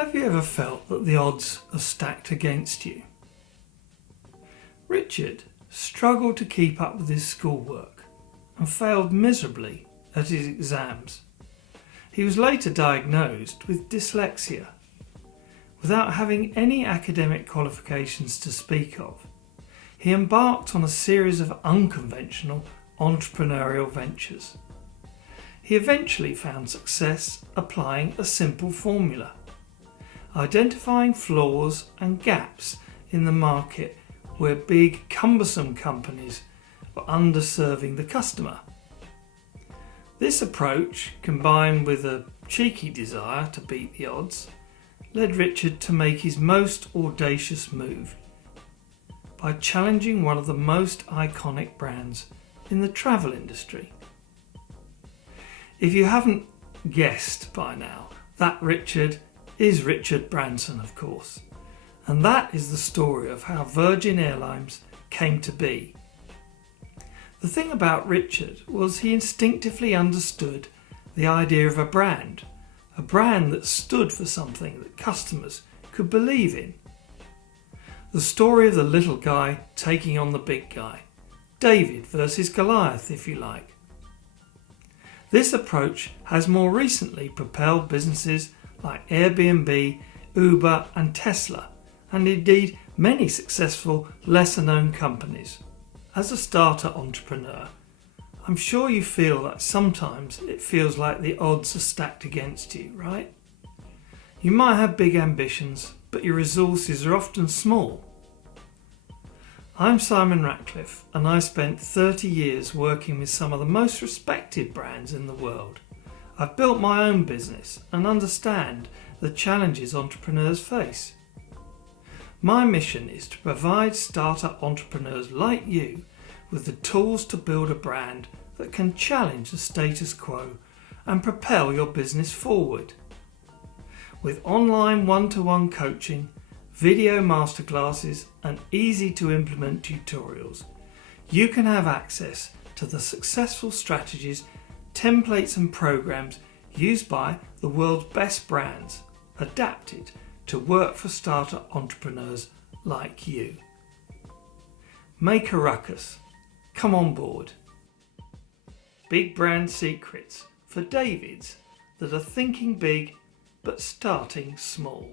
Have you ever felt that the odds are stacked against you? Richard struggled to keep up with his schoolwork and failed miserably at his exams. He was later diagnosed with dyslexia. Without having any academic qualifications to speak of, he embarked on a series of unconventional entrepreneurial ventures. He eventually found success applying a simple formula, identifying flaws and gaps in the market where big, cumbersome companies were underserving the customer. This approach, combined with a cheeky desire to beat the odds, led Richard to make his most audacious move by challenging one of the most iconic brands in the travel industry. If you haven't guessed by now, that Richard is Richard Branson, of course. And that is the story of how Virgin Airlines came to be. The thing about Richard was he instinctively understood the idea of a brand that stood for something that customers could believe in. The story of the little guy taking on the big guy. David versus Goliath, if you like. This approach has more recently propelled businesses like Airbnb, Uber and Tesla, and indeed many successful lesser-known companies. As a starter entrepreneur, I'm sure you feel that sometimes it feels like the odds are stacked against you, right? You might have big ambitions, but your resources are often small. I'm Simon Ratcliffe, and I spent 30 years working with some of the most respected brands in the world. I've built my own business and understand the challenges entrepreneurs face. My mission is to provide startup entrepreneurs like you with the tools to build a brand that can challenge the status quo and propel your business forward. With online one-to-one coaching, video masterclasses and easy to implement tutorials, you can have access to the successful strategies, templates and programs used by the world's best brands, adapted to work for startup entrepreneurs like you. Make a ruckus. Come on board. Big brand secrets for Davids that are thinking big but starting small.